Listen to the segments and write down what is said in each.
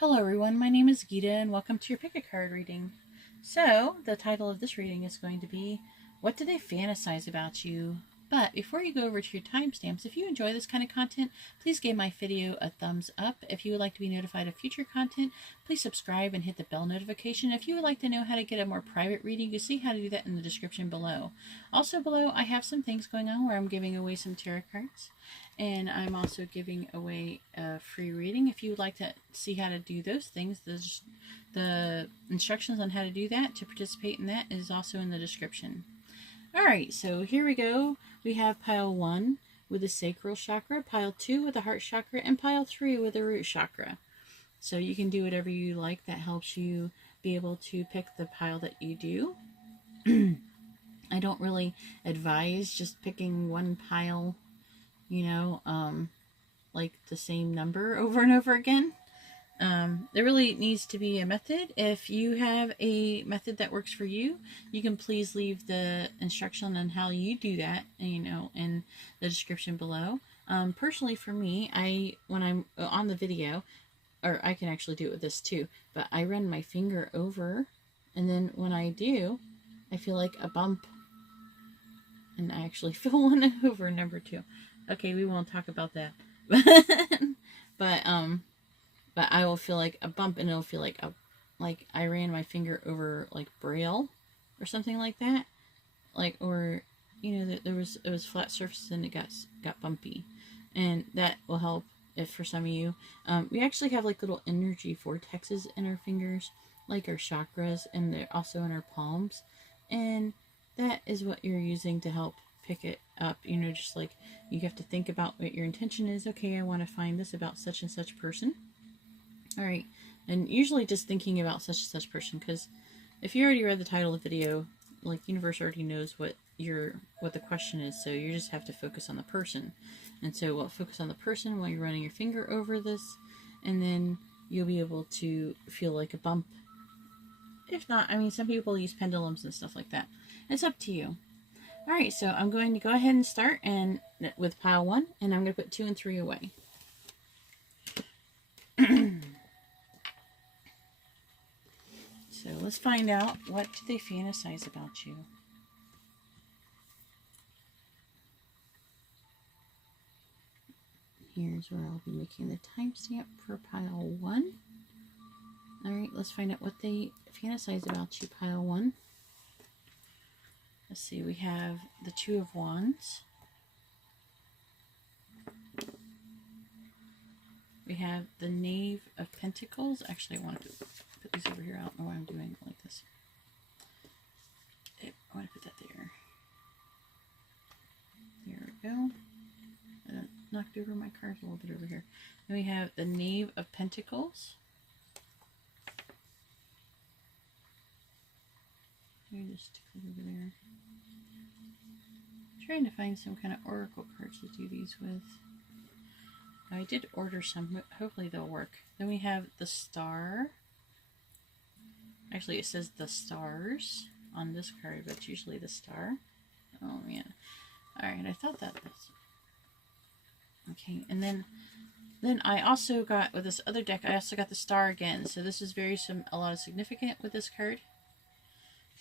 Hello everyone, my name is Gita and welcome to your pick-a-card reading. So, the title of this reading is going to be, What Do They Fantasize About You? But before you go over to your timestamps, if you enjoy this kind of content, please give my video a thumbs up. If you would like to be notified of future content, please subscribe and hit the bell notification. If you would like to know how to get a more private reading, you see how to do that in the description below. Also below, I have some things going on where I'm giving away some tarot cards. And I'm also giving away a free reading. If you would like to see how to do those things, the instructions on how to do that, to participate in that, is also in the description. Alright, so here we go. We have pile 1 with the sacral chakra, pile 2 with the heart chakra, and pile 3 with the root chakra. So you can do whatever you like that helps you be able to pick the pile that you do. I don't really advise just picking one pile, like the same number over and over again. There really needs to be a method. If you have a method that works for you, you can please leave the instruction on how you do that, in the description below. Personally for me, when I'm on the video, or I can actually do it with this too, but I run my finger over, and then when I do, I feel like a bump, and I actually feel one over number 2. Okay, we won't talk about that. But I will feel like a bump, and it'll feel like I ran my finger over like braille or something like that. It was flat surfaces and it got bumpy. And that will help if for some of you. We actually have like little energy vortexes in our fingers, like our chakras, and they're also in our palms. And that is what you're using to help pick it up. Just like you have to think about what your intention is. Okay, I want to find this about such and such person. Alright, and usually just thinking about such and such person, because if you already read the title of the video, like, universe already knows what the question is, so you just have to focus on the person. And so we'll focus on the person while you're running your finger over this, and then you'll be able to feel like a bump. If not, some people use pendulums and stuff like that. It's up to you. Alright, so I'm going to go ahead and start with pile 1, and I'm going to put 2 and 3 away. So let's find out, what do they fantasize about you? Here's where I'll be making the timestamp for pile 1. Alright, let's find out what they fantasize about you, pile 1. Let's see, we have the 2 of Wands. We have the Knave of Pentacles. Actually, I want to put these over here. I don't know why I'm doing it like this. I want to put that there. There we go. I knocked over my cards a little bit over here. Then we have the Knave of Pentacles. Let me just stick it over there. I'm trying to find some kind of oracle cards to do these with. I did order some. Hopefully they'll work. Then we have the Star. Actually, it says the Stars on this card, but it's usually the Star. Oh, man. Alright, I thought that was... Okay, and then I also got, with this other deck, I also got the Star again. So this is a lot of significant with this card.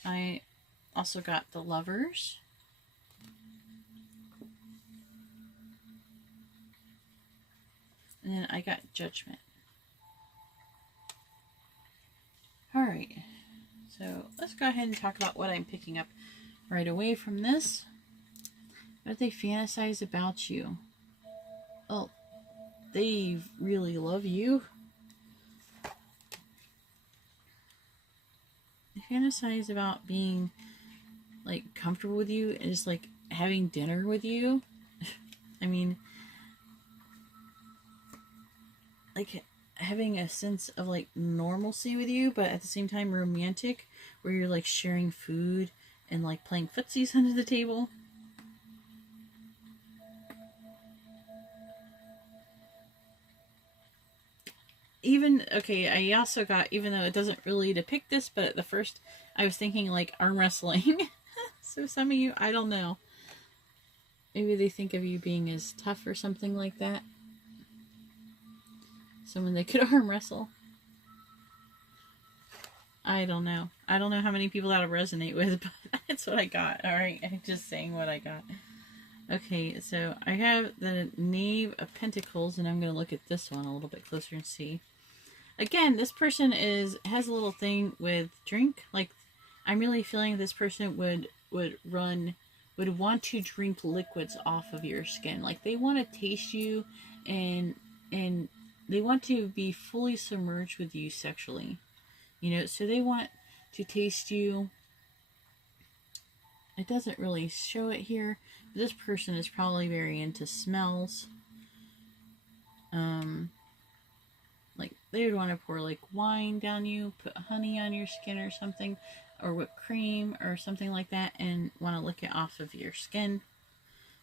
I also got the Lovers. And then I got Judgment. Alright, so let's go ahead and talk about what I'm picking up right away from this. What do they fantasize about you? Well, they really love you. They fantasize about being, like, comfortable with you and just, like, having dinner with you. Like, having a sense of, like, normalcy with you, but at the same time romantic, where you're, like, sharing food and, like, playing footsies under the table. I also got, even though it doesn't really depict this, but at the first, I was thinking, like, arm wrestling. So some of you, I don't know. Maybe they think of you being as tough or something like that. Someone they could arm wrestle. I don't know. I don't know how many people that'll resonate with, but that's what I got. All right, I'm just saying what I got. Okay, so I have the Knave of Pentacles, and I'm going to look at this one a little bit closer and see. Again, this person has a little thing with drink. Like, I'm really feeling this person would want to drink liquids off of your skin. Like, they want to taste you, and they want to be fully submerged with you sexually. You know, so they want to taste you. It doesn't really show it here. But this person is probably very into smells. Like, they would want to pour like wine down you, put honey on your skin or something, or whipped cream or something like that, and want to lick it off of your skin.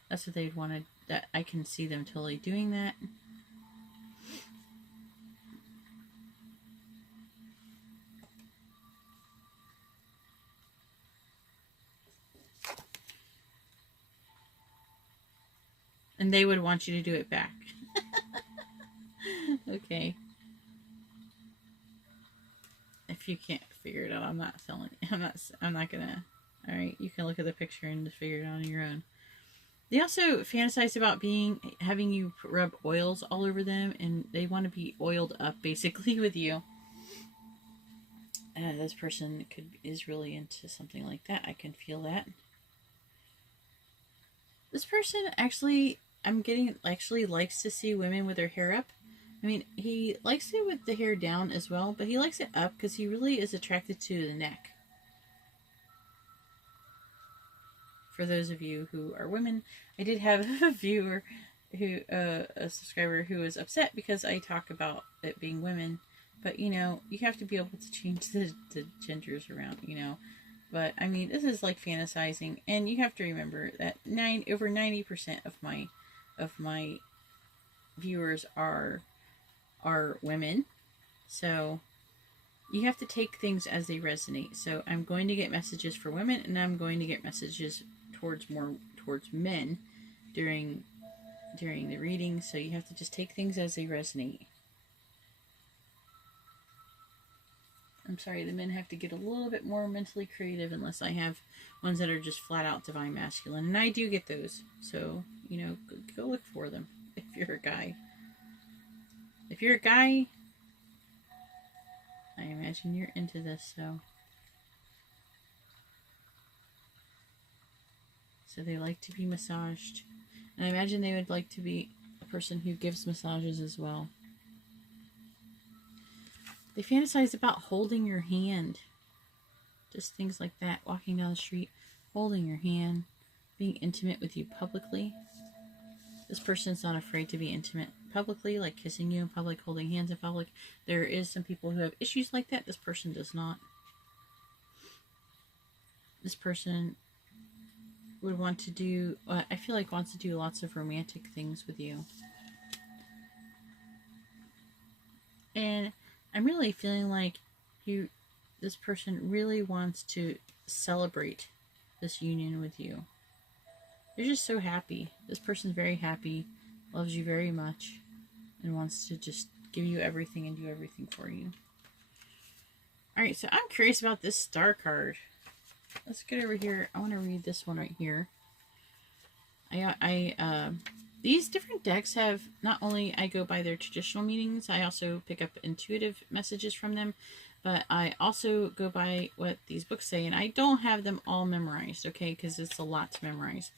That's what they'd want to. That I can see them totally doing that. And they would want you to do it back. Okay. If you can't figure it out, I'm not telling you. I'm not gonna. Alright, you can look at the picture and just figure it out on your own. They also fantasize about having you rub oils all over them, and they want to be oiled up basically with you. This person is really into something like that. I can feel that. This person actually likes to see women with their hair up. I mean, he likes it with the hair down as well, but he likes it up because he really is attracted to the neck. For those of you who are women, I did have a viewer a subscriber who was upset because I talk about it being women. But, you know, you have to be able to change the genders around, you know. But, I mean, this is like fantasizing. And you have to remember that over 90% of my viewers are women. So you have to take things as they resonate. So I'm going to get messages for women, and I'm going to get messages towards men during the reading. So you have to just take things as they resonate. I'm sorry, the men have to get a little bit more mentally creative unless I have ones that are just flat out divine masculine. And I do get those. So, you know, go look for them if you're a guy. If you're a guy, I imagine you're into this, so. So they like to be massaged. And I imagine they would like to be a person who gives massages as well. They fantasize about holding your hand. Just things like that. Walking down the street, holding your hand, being intimate with you publicly. This person's not afraid to be intimate publicly, like kissing you in public, holding hands in public. There is some people who have issues like that. This person does not. This person would want to do, I feel like wants to do lots of romantic things with you. And I'm really feeling like this person really wants to celebrate this union with you. They're just so happy. This person's very happy, loves you very much, and wants to just give you everything and do everything for you. Alright, so I'm curious about this star card. Let's get over here. I want to read this one right here. These different decks have, not only I go by their traditional meanings, I also pick up intuitive messages from them, but I also go by what these books say, and I don't have them all memorized, okay, because it's a lot to memorize,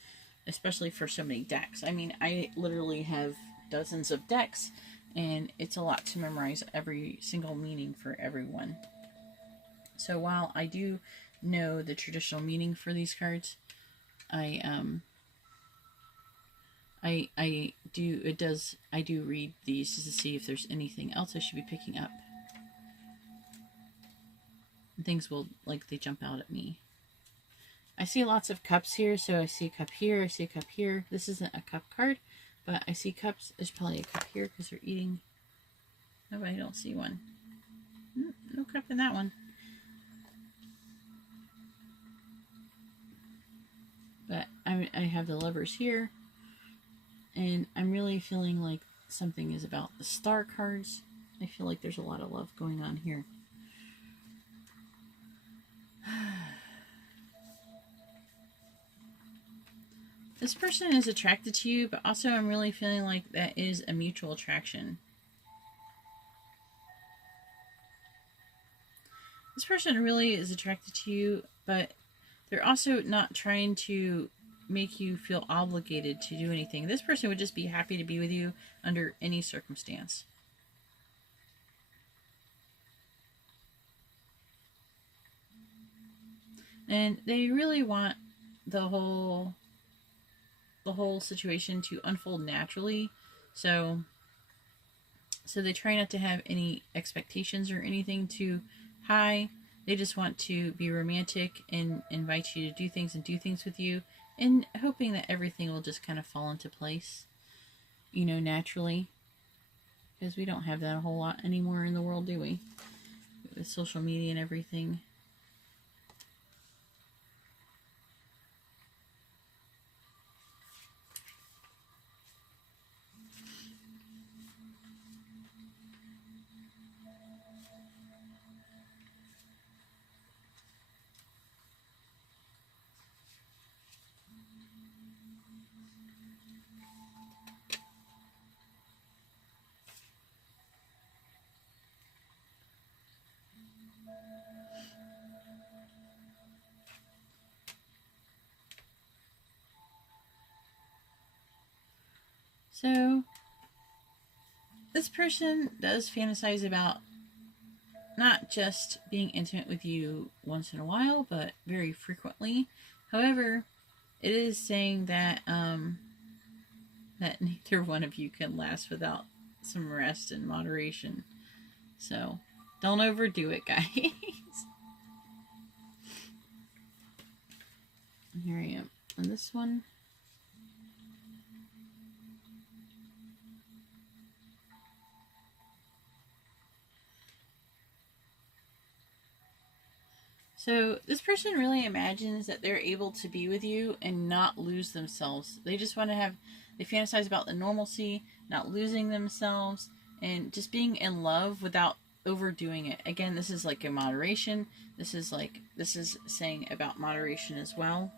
especially for so many decks. I mean, I literally have dozens of decks, and it's a lot to memorize every single meaning for everyone. So while I do know the traditional meaning for these cards, I do read these to see if there's anything else I should be picking up. Things will, like, they jump out at me. I see lots of cups here, so I see a cup here, I see a cup here. This isn't a cup card, but I see cups. There's probably a cup here because they're eating. No, I don't see one. No cup in that one. But I have the Lovers here. And I'm really feeling like something is about the star cards. I feel like there's a lot of love going on here. This person is attracted to you, but also I'm really feeling like that is a mutual attraction. This person really is attracted to you, but they're also not trying to make you feel obligated to do anything. This person would just be happy to be with you under any circumstance. And they really want the whole situation to unfold naturally. So they try not to have any expectations or anything too high. They just want to be romantic and invite you to do things and do things with you, and hoping that everything will just kind of fall into place, you know, naturally. Because we don't have that a whole lot anymore in the world, do we? With social media and everything. So, this person does fantasize about not just being intimate with you once in a while, but very frequently. However, it is saying that that neither one of you can last without some rest and moderation. So, don't overdo it, guys. And here I am on this one. So this person really imagines that they're able to be with you and not lose themselves. They just want to have, they fantasize about the normalcy, not losing themselves, and just being in love without overdoing it. Again, this is like a moderation. This is saying about moderation as well.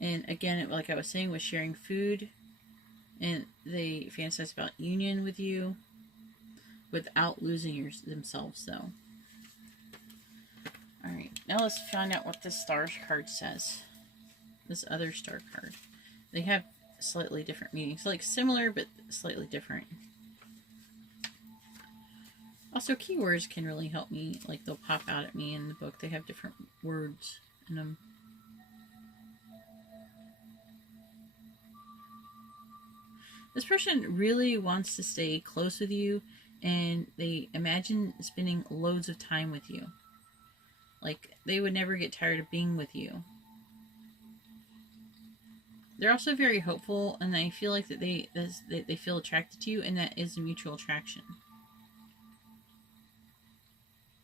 And again, like I was saying, with sharing food, and they fantasize about union with you without losing themselves, though. Alright, now let's find out what this star card says. This other star card. They have slightly different meanings. Like similar, but slightly different. Also, keywords can really help me. Like, they'll pop out at me in the book. They have different words in them. This person really wants to stay close with you, and they imagine spending loads of time with you. Like, they would never get tired of being with you. They're also very hopeful, and I feel like that they feel attracted to you, and that is a mutual attraction.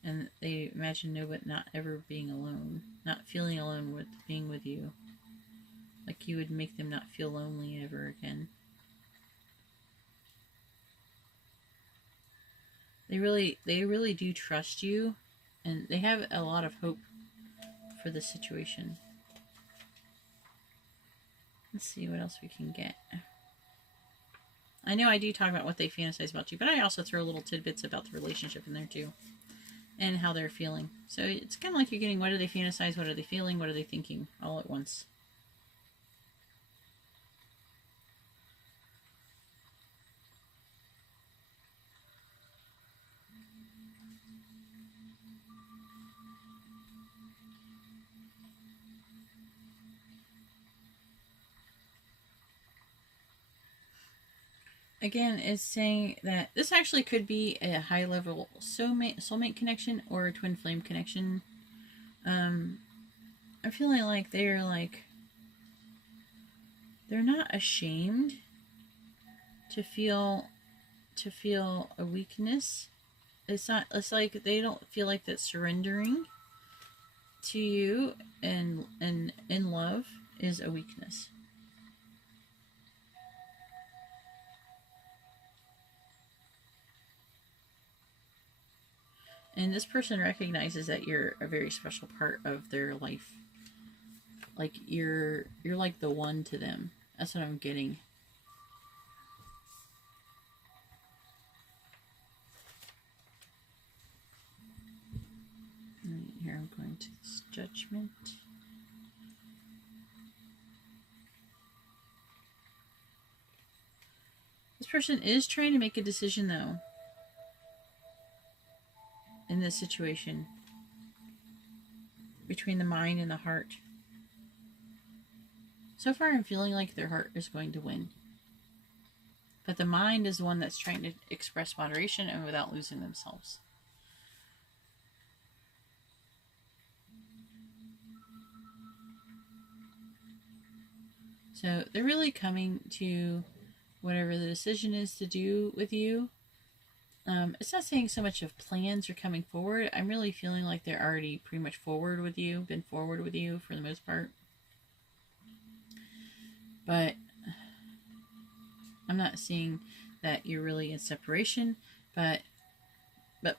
And they imagine not ever being alone, not feeling alone with being with you. Like, you would make them not feel lonely ever again. They really do trust you, and they have a lot of hope for the situation. Let's see what else we can get. I know I do talk about what they fantasize about you, but I also throw little tidbits about the relationship in there too, and how they're feeling. So it's kind of like you're getting what do they fantasize, what are they feeling, what are they thinking, all at once. Again, it's saying that this actually could be a high-level soulmate connection or a twin flame connection. I'm feeling like they're not ashamed to feel a weakness. It's like they don't feel like that surrendering to you and in love is a weakness. And this person recognizes that you're a very special part of their life. Like you're like the one to them. That's what I'm getting. And here I'm going to this Judgment. This person is trying to make a decision though in this situation between the mind and the heart. So far I'm feeling like their heart is going to win. But the mind is the one that's trying to express moderation and without losing themselves. So they're really coming to whatever the decision is to do with you. It's not saying so much of plans are coming forward. I'm really feeling like they're already pretty much forward with you, been forward with you for the most part. But I'm not seeing that you're really in separation, but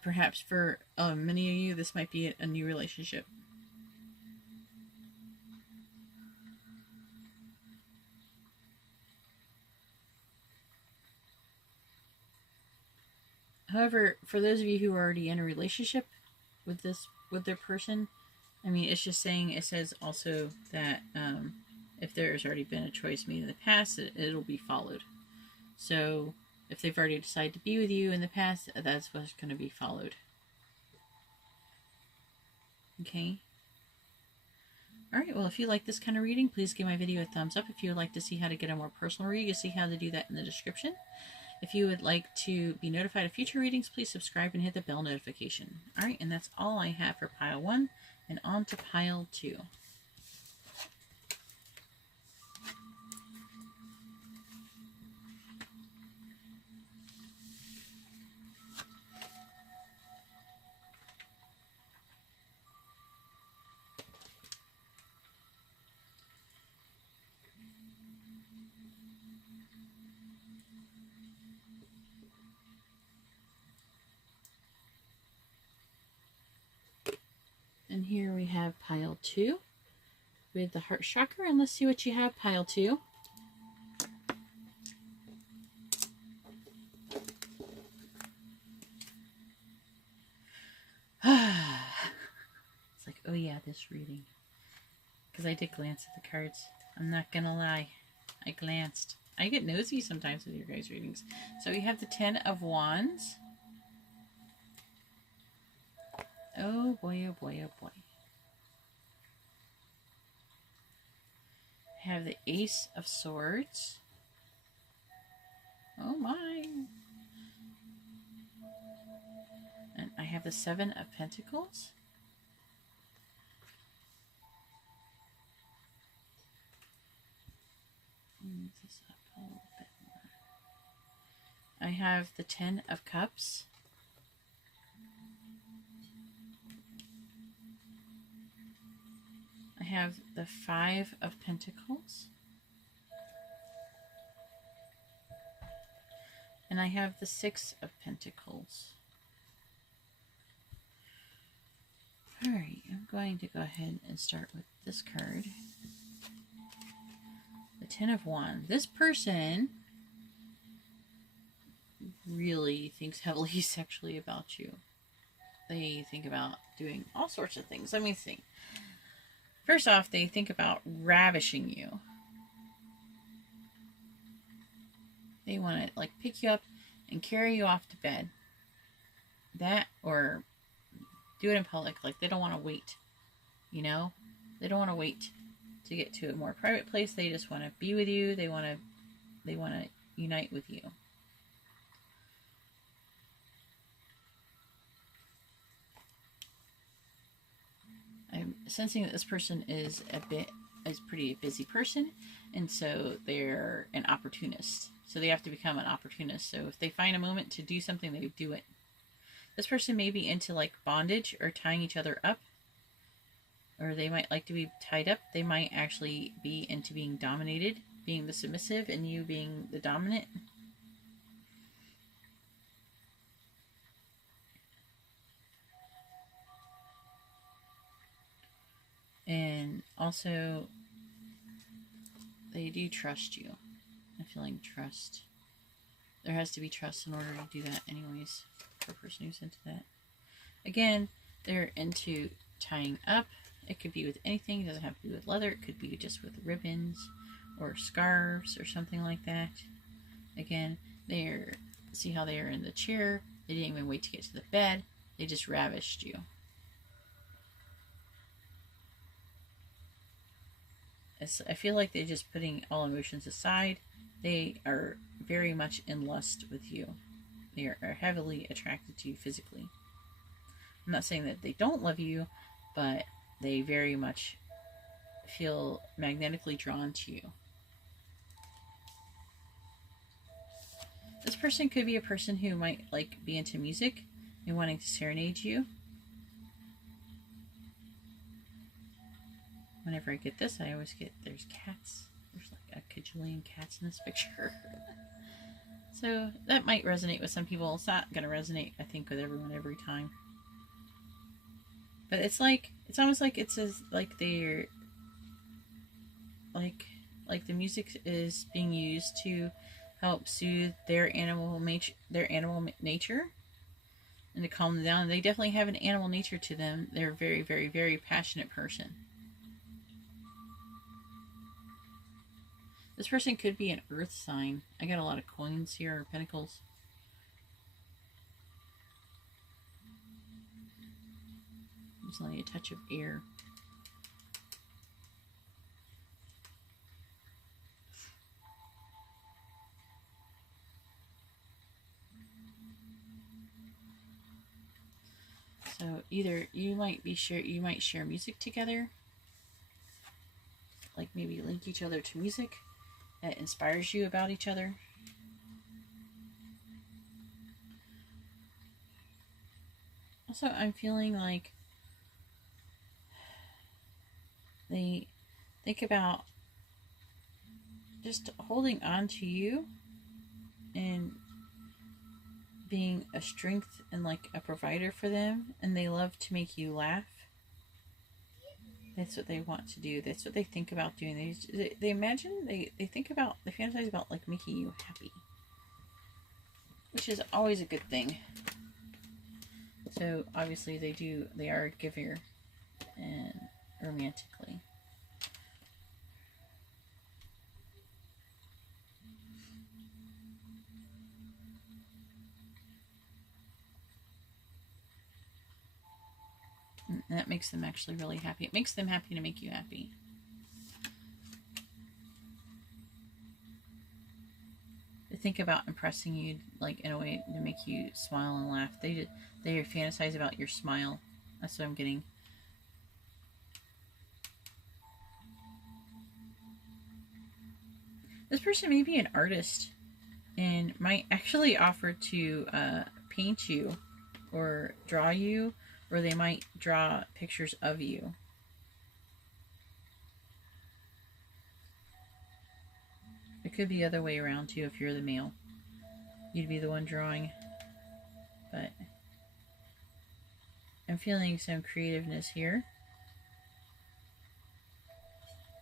perhaps for many of you, this might be a new relationship. However, for those of you who are already in a relationship with their person, I mean, it's just saying, it says also that if there's already been a choice made in the past, it'll be followed. So if they've already decided to be with you in the past, that's what's going to be followed. Okay. Alright, well, if you like this kind of reading, please give my video a thumbs up. If you would like to see how to get a more personal read, you'll see how to do that in the description. If you would like to be notified of future readings, please subscribe and hit the bell notification. Alright, and that's all I have for pile 1, and on to pile 2. And here we have pile 2 with the heart chakra, and let's see what you have, pile 2. It's like, oh yeah, this reading. Because I did glance at the cards. I'm not gonna lie. I glanced. I get nosy sometimes with your guys' readings. So we have the 10 of Wands. Oh boy, oh boy, oh boy. I have the Ace of Swords. Oh my. And I have the 7 of Pentacles. Move this up a little bit more. I have the 10 of Cups. I have the 5 of Pentacles. And I have the 6 of Pentacles. Alright, I'm going to go ahead and start with this card. The 10 of Wands. This person really thinks heavily sexually about you. They think about doing all sorts of things. Let me see. First off, they think about ravishing you. They want to like pick you up and carry you off to bed. That, or do it in public. Like they don't want to wait. You know? They don't want to wait to get to a more private place. They just want to be with you. They want to unite with you. I'm sensing that this person is pretty busy person, and so they're an opportunist. So they have to become an opportunist. So if they find a moment to do something, they do it. This person may be into like bondage or tying each other up, or they might like to be tied up. They might actually be into being dominated, being the submissive, and you being the dominant. And also, they do trust you. I'm feeling trust. There has to be trust in order to do that anyways, for a person who's into that. Again, they're into tying up. It could be with anything. It doesn't have to be with leather. It could be just with ribbons or scarves or something like that. Again, see how they are in the chair. They didn't even wait to get to the bed. They just ravished you. I feel like they're just putting all emotions aside. They are very much in lust with you. They are heavily attracted to you physically. I'm not saying that they don't love you, but they very much feel magnetically drawn to you. This person could be a person who might be into music and wanting to serenade you. Whenever I get this, I always get, there's cats. There's like a cajillion cats in this picture. So that might resonate with some people. It's not going to resonate, I think, with everyone every time. But it's almost like it's like they're, like the music is being used to help soothe their animal nature and to calm them down. They definitely have an animal nature to them. They're a very, very, very passionate person. This person could be an earth sign. I got a lot of coins here, or pentacles. Just only a touch of air. So either you might share music together, like maybe link each other to music that inspires you about each other. Also, I'm feeling like they think about just holding on to you and being a strength and like a provider for them, and they love to make you laugh. That's what they want to do. That's what they think about doing. They imagine, they fantasize about like making you happy, which is always a good thing. So obviously they are a giver and romantically. And that makes them actually really happy. It makes them happy to make you happy. They think about impressing you like in a way to make you smile and laugh. They fantasize about your smile. That's what I'm getting. This person may be an artist and might actually offer to paint you or draw you, or they might draw pictures of you. It could be the other way around too if you're the male. You'd be the one drawing. But I'm feeling some creativeness here.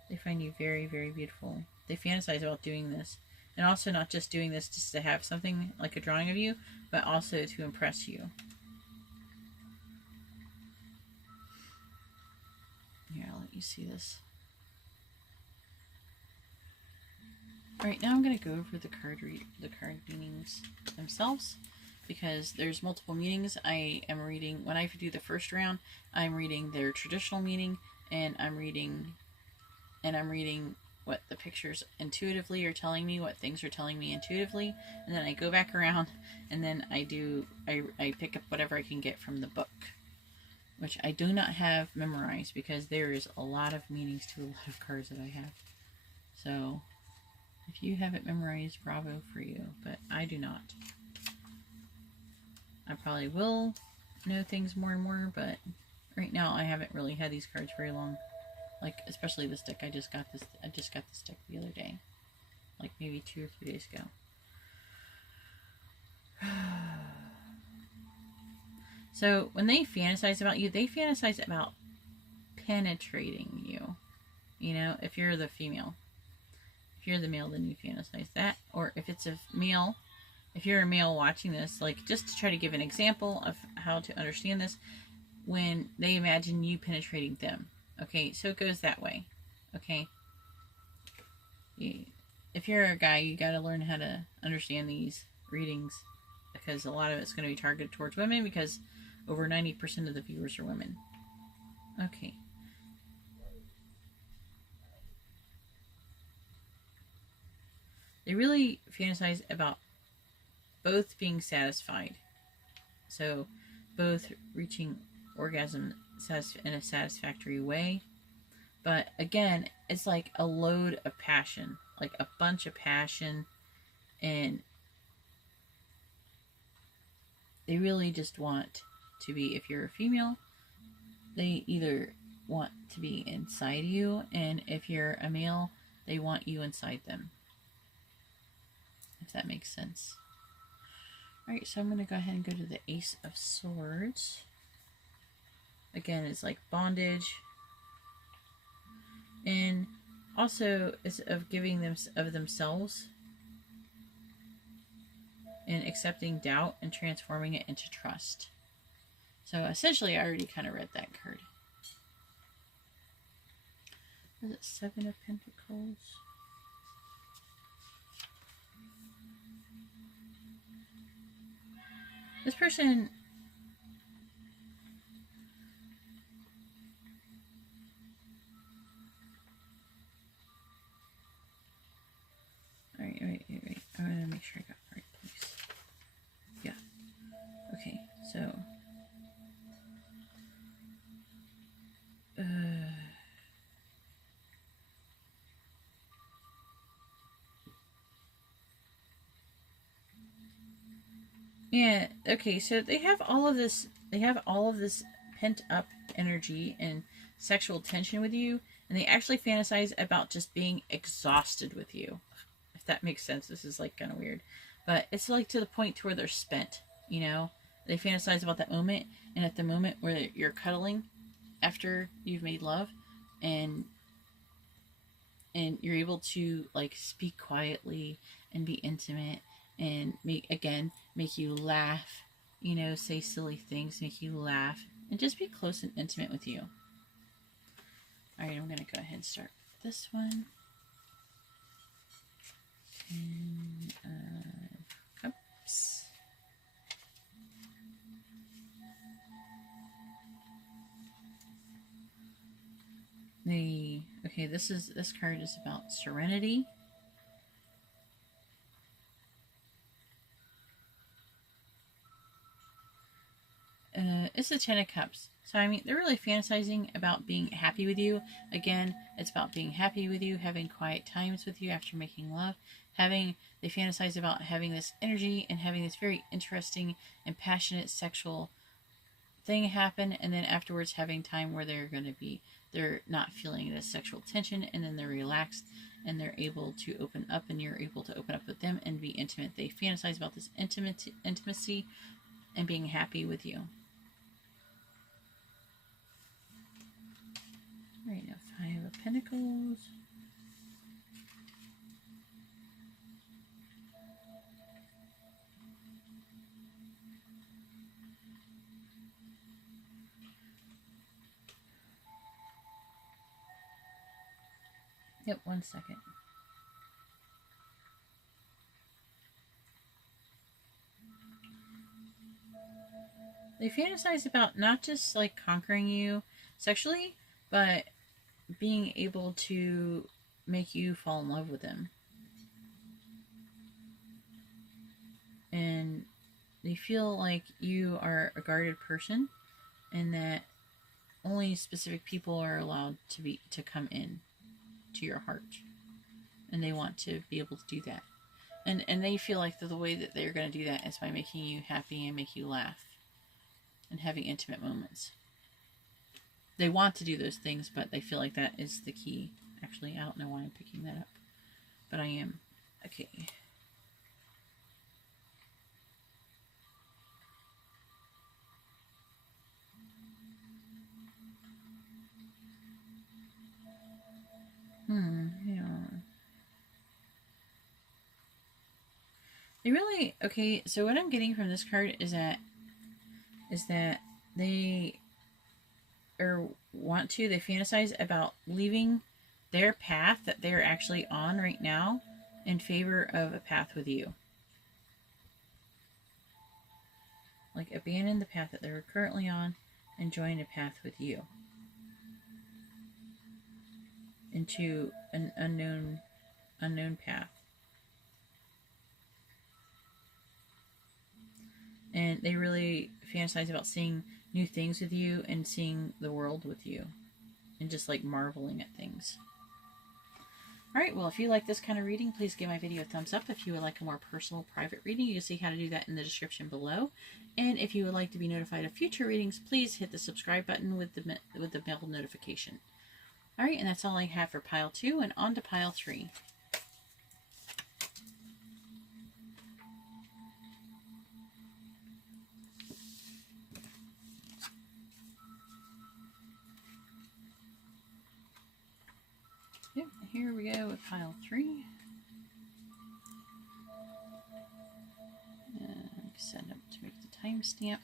They find you very, very beautiful. They fantasize about doing this. And also not just doing this just to have something like a drawing of you, but also to impress you. Here, I'll let you see this. Alright, now I'm going to go over the card meanings themselves, because there's multiple meanings. I am reading, when I do the first round, I'm reading their traditional meaning, and I'm reading what the pictures intuitively are telling me, what things are telling me intuitively, and then I go back around, and then I pick up whatever I can get from the book, which I do not have memorized, because there is a lot of meanings to a lot of cards that I have. So if you have it memorized, bravo for you, but I do not. I probably will know things more and more, but right now I haven't really had these cards very long. Like, especially this deck. I just got this deck the other day. Like maybe 2 or 3 days ago. So when they fantasize about you, they fantasize about penetrating you. You know, if you're the female. If you're the male, then you fantasize that. Or if it's a male, if you're a male watching this, like, just to try to give an example of how to understand this, when they imagine you penetrating them. Okay, so it goes that way. Okay. If you're a guy, you got to learn how to understand these readings, because a lot of it's going to be targeted towards women, because over 90% of the viewers are women. Okay. They really fantasize about both being satisfied. So, both reaching orgasm in a satisfactory way. But again, it's like a load of passion, like a bunch of passion, and they really just want to be, if you're a female, they either want to be inside you, and if you're a male, they want you inside them. If that makes sense. Alright, so I'm going to go ahead and go to the Ace of Swords. Again, it's like bondage. And also it's of giving them of themselves and accepting doubt and transforming it into trust. So essentially I already kind of read that card. Is it Seven of Pentacles? This person Alright. I want to make sure I got the right place. Yeah. Okay, so yeah, okay, so they have all of this pent up energy and sexual tension with you, and they actually fantasize about just being exhausted with you. If that makes sense. This is like kind of weird, but it's like to the point to where they're spent, you know. They fantasize about that moment, and at the moment where you're cuddling after you've made love, and you're able to like speak quietly and be intimate and make you laugh, you know, say silly things, make you laugh, and just be close and intimate with you. Alright, I'm gonna go ahead and start with this one. Cups. This card is about serenity. It's the Ten of Cups. So, I mean, they're really fantasizing about being happy with you. Again, it's about being happy with you, having quiet times with you after making love. They fantasize about having this energy and having this very interesting and passionate sexual thing happen, and then afterwards having time where they're not feeling this sexual tension, and then they're relaxed and they're able to open up, and you're able to open up with them and be intimate. They fantasize about this intimacy and being happy with you. Alright, now Five of Pentacles. Yep, 1 second. They fantasize about not just like conquering you sexually, but being able to make you fall in love with them. And they feel like you are a guarded person, and that only specific people are allowed to come in to your heart, and they want to be able to do that, and they feel like the way that they're going to do that is by making you happy and make you laugh and having intimate moments. They want to do those things, but they feel like that is the key. Actually, I don't know why I'm picking that up, but I am. Okay. Yeah. They really, okay, so what I'm getting from this card is that they they fantasize about leaving their path that they're actually on right now in favor of a path with you. Like, abandon the path that they were currently on and join a path with you into an unknown path. And they really fantasize about seeing new things with you and seeing the world with you and just like marveling at things. Alright, well, if you like this kind of reading, please give my video a thumbs up. If you would like a more personal, private reading, you can see how to do that in the description below. And if you would like to be notified of future readings, please hit the subscribe button with the bell notification. Alright, and that's all I have for pile 2, and on to pile 3. Yep, here we go with pile 3. Set up to make the timestamp.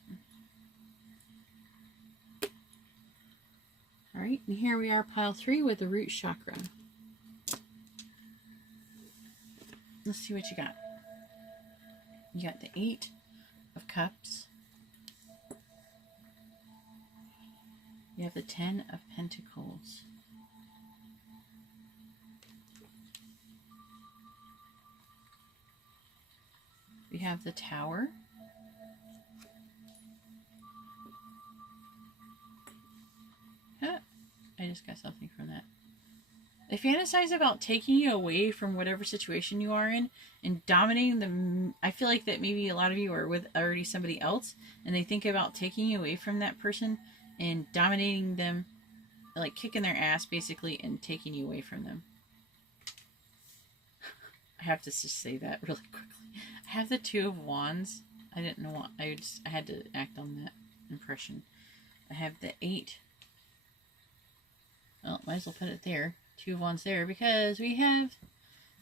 Alright, and here we are, pile 3 with the root chakra. Let's see what you got. You got the 8 of Cups. You have the 10 of Pentacles. We have the Tower. Huh, I just got something from that. They fantasize about taking you away from whatever situation you are in and dominating them. I feel like that maybe a lot of you are with already somebody else and they think about taking you away from that person and dominating them, like kicking their ass basically and taking you away from them. I have to just say that really quickly. I have the 2 of Wands. I didn't know what, I had to act on that impression. I have the 8. Well, might as well put it there. 2 of Wands there because we have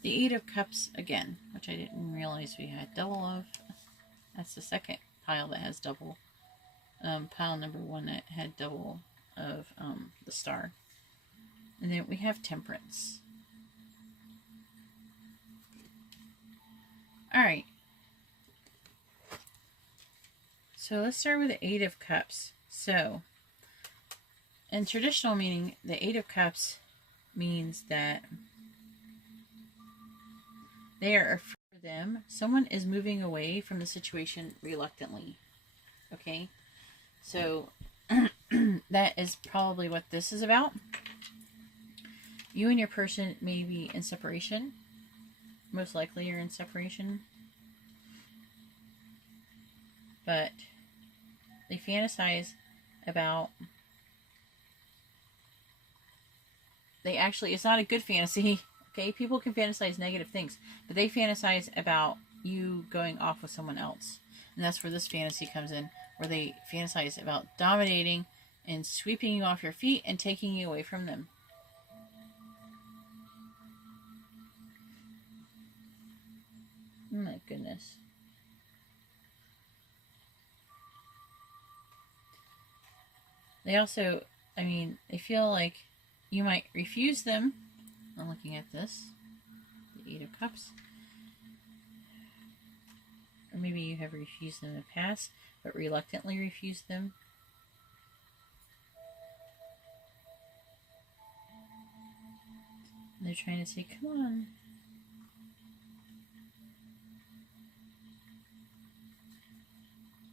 the 8 of Cups again, which I didn't realize we had double of. That's the second pile that has double. Pile number 1 that had double of the star. And then we have Temperance. Alright. So let's start with the 8 of Cups. So, in traditional meaning, the 8 of Cups means that they are, for them, someone is moving away from the situation reluctantly. Okay? So, that is probably what this is about. You and your person may be in separation. Most likely you're in separation. But they fantasize about... They actually... It's not a good fantasy. Okay? People can fantasize negative things. But they fantasize about you going off with someone else. And that's where this fantasy comes in. Where they fantasize about dominating and sweeping you off your feet and taking you away from them. Oh my goodness. They also, I mean, they feel like you might refuse them. I'm looking at this. The 8 of Cups. Or maybe you have refused them in the past, but reluctantly refused them. And they're trying to say, come on.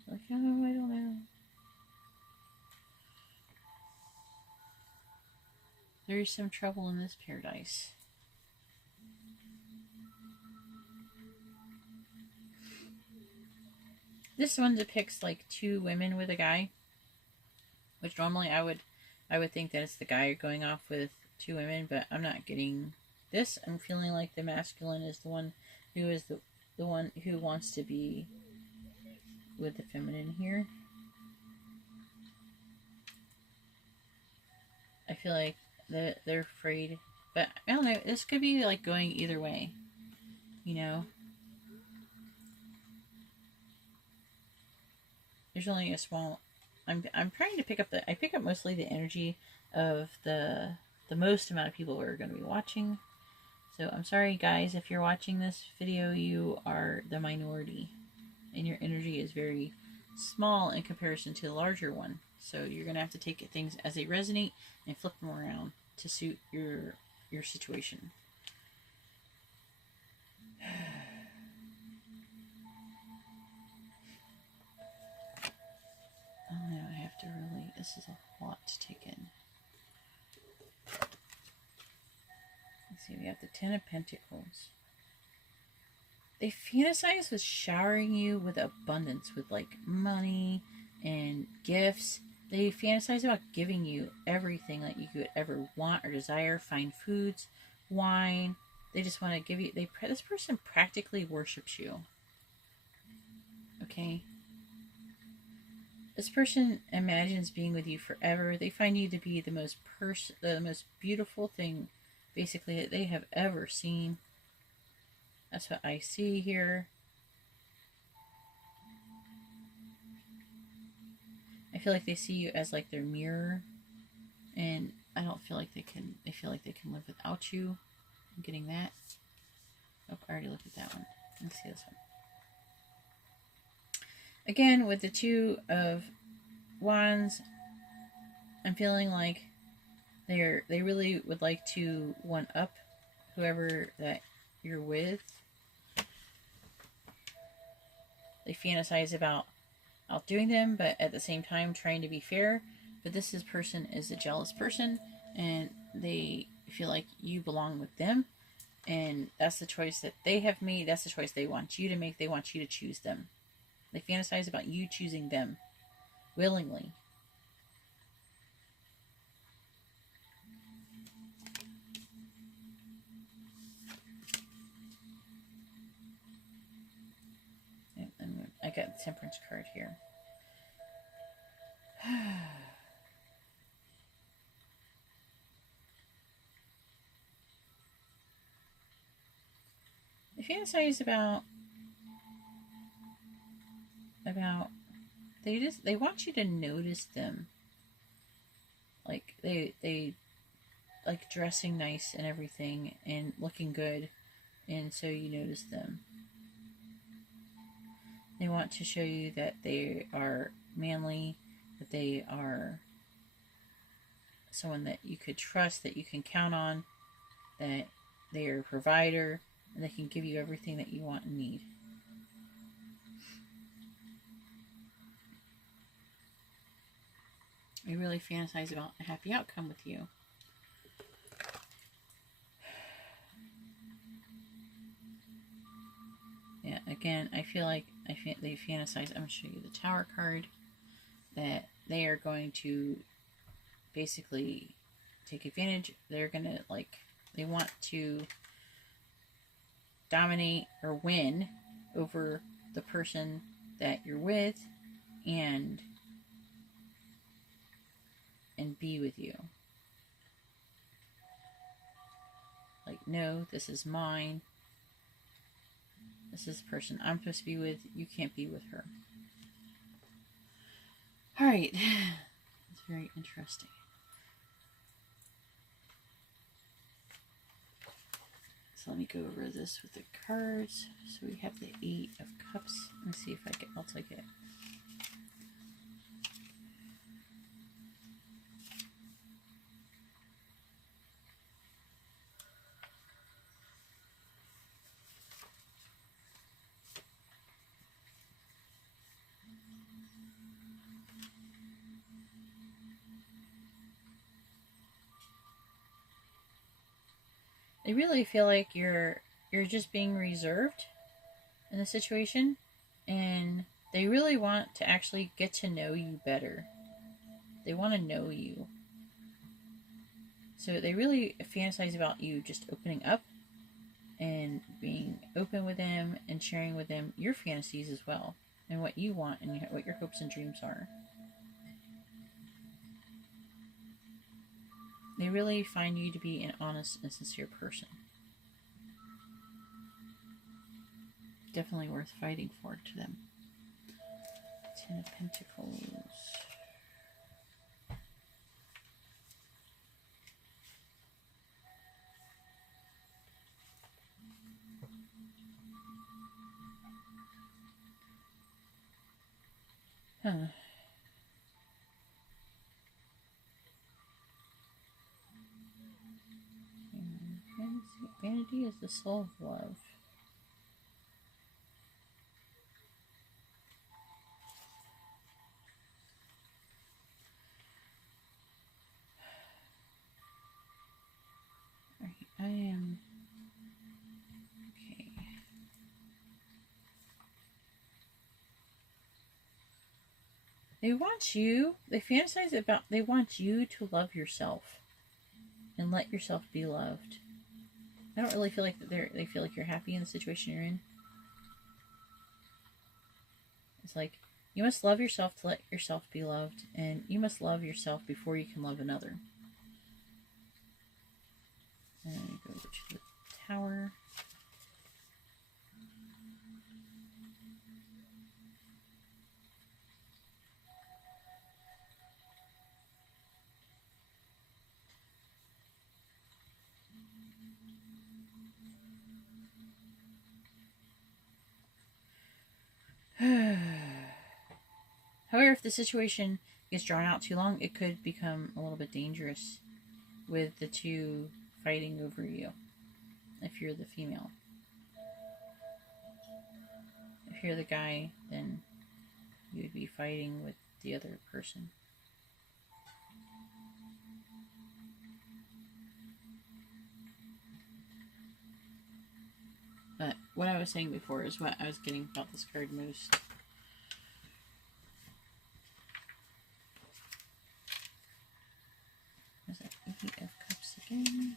Like, oh, I don't know. There is some trouble in this paradise. This one depicts like 2 women with a guy, which normally I would think that it's the guy going off with 2 women, but I'm not getting this. I'm feeling like the masculine is the one who is the one who wants to be with the feminine here. feel like they're afraid. But I don't know, this could be like going either way, you know? There's only a small, I'm trying to pick up I pick up mostly the energy of the most amount of people who are going to be watching. So I'm sorry guys, if you're watching this video, you are the minority and your energy is very small in comparison to the larger one. So you're going to have to take things as they resonate and flip them around to suit your situation. Oh no, I have to really, this is a lot to take in. Let's see, we have the Ten of Pentacles. They fantasize with showering you with abundance, with like money and gifts. They fantasize about giving you everything that you could ever want or desire. Fine foods, wine. They just want to give you, this person practically worships you. Okay? This person imagines being with you forever. They find you to be the most beautiful thing, basically, that they have ever seen. That's what I see here. I feel like they see you as like their mirror, and I don't feel like they feel like they can live without you. I'm getting that. Oh, I already looked at that one. Let's see this one. Again, with the Two of Wands, I'm feeling like they really would like to one up whoever that you're with. They fantasize about outdoing them, but at the same time trying to be fair. But this person is a jealous person, and they feel like you belong with them, and that's the choice that they have made. That's the choice they want you to make. They want you to choose them. They fantasize about you choosing them willingly. And I got the Temperance card here. They fantasize about they want you to notice them. Like they like dressing nice and everything and looking good, and so you notice them. They want to show you that they are manly, that they are someone that you could trust, that you can count on, that they are a provider, and they can give you everything that you want and need. I really fantasize about a happy outcome with you. Yeah, again, I feel like they fantasize. I'm going to show you the Tower card. That they are going to basically take advantage. They're going to, like, they want to dominate or win over the person that you're with and be with you. Like, no, this is mine. This is the person I'm supposed to be with. You can't be with her. Alright. It's very interesting. So let me go over this with the cards. So we have the Eight of Cups. Let me see if I'll take it. They really feel like you're just being reserved in the situation, and they really want to actually get to know you better. They want to know you. So they really fantasize about you just opening up and being open with them and sharing with them your fantasies as well, and what you want and what your hopes and dreams are. They really find you to be an honest and sincere person. Definitely worth fighting for to them. Ten of Pentacles. Huh. Vanity is the soul of love. I am... Okay. They want you, they fantasize about, they want you to love yourself and let yourself be loved. I don't really feel like they feel like you're happy in the situation you're in. It's like, you must love yourself to let yourself be loved, and you must love yourself before you can love another. And then go to the Tower. However, if the situation gets drawn out too long, it could become a little bit dangerous with the two fighting over you, if you're the female. If you're the guy, then you would be fighting with the other person. But what I was saying before is what I was getting about this card most. There's that Eight of Cups again.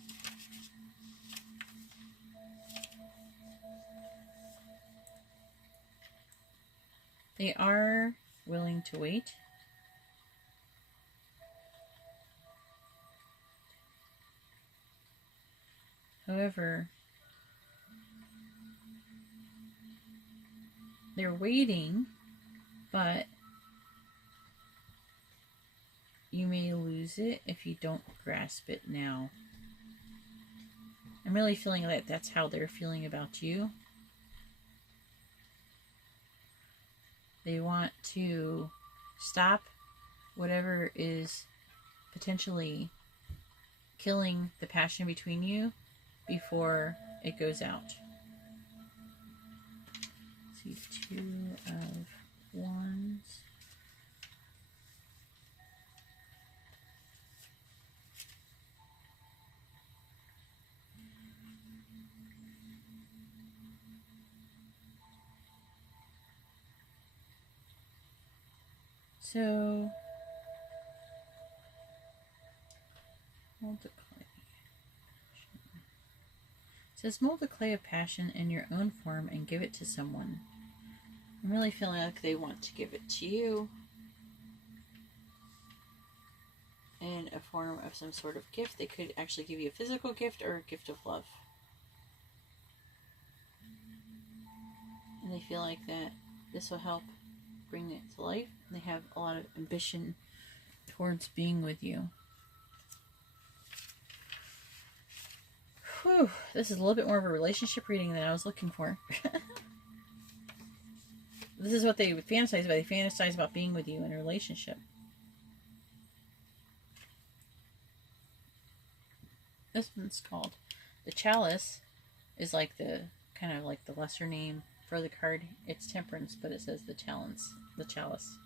They are willing to wait. However, they're waiting, but you may lose it if you don't grasp it now. I'm really feeling that that's how they're feeling about you. They want to stop whatever is potentially killing the passion between you before it goes out. Let's see, Two of Wands. So, mold the clay. It says mold the clay of passion in your own form and give it to someone. I'm really feeling like they want to give it to you in a form of some sort of gift. They could actually give you a physical gift or a gift of love. And they feel like that this will help bring it to life. They have a lot of ambition towards being with you. Whew, this is a little bit more of a relationship reading than I was looking for. This is what they would fantasize about. They fantasize about being with you in a relationship. This one's called the Chalice. Is like the kind of like the lesser name for the card. It's Temperance, but it says the Chalice. The Chalice.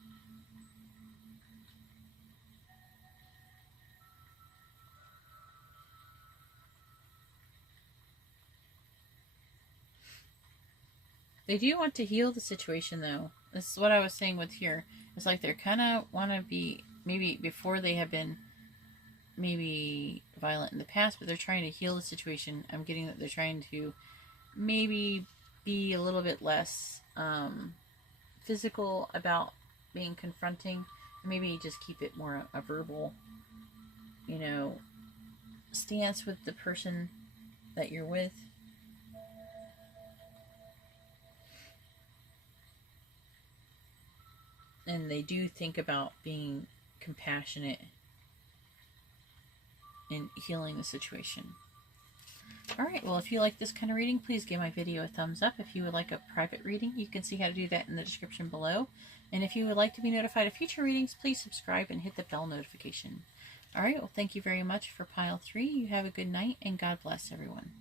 They do want to heal the situation, though. This is what I was saying with here. It's like they're kind of want to be, maybe before they have been maybe violent in the past, but they're trying to heal the situation. I'm getting that they're trying to maybe be a little bit less physical about being confronting. Maybe just keep it more a verbal, you know, stance with the person that you're with. And they do think about being compassionate and healing the situation. Alright, well, if you like this kind of reading, please give my video a thumbs up. If you would like a private reading, you can see how to do that in the description below. And if you would like to be notified of future readings, please subscribe and hit the bell notification. Alright, well, thank you very much for Pile 3. You have a good night, and God bless everyone.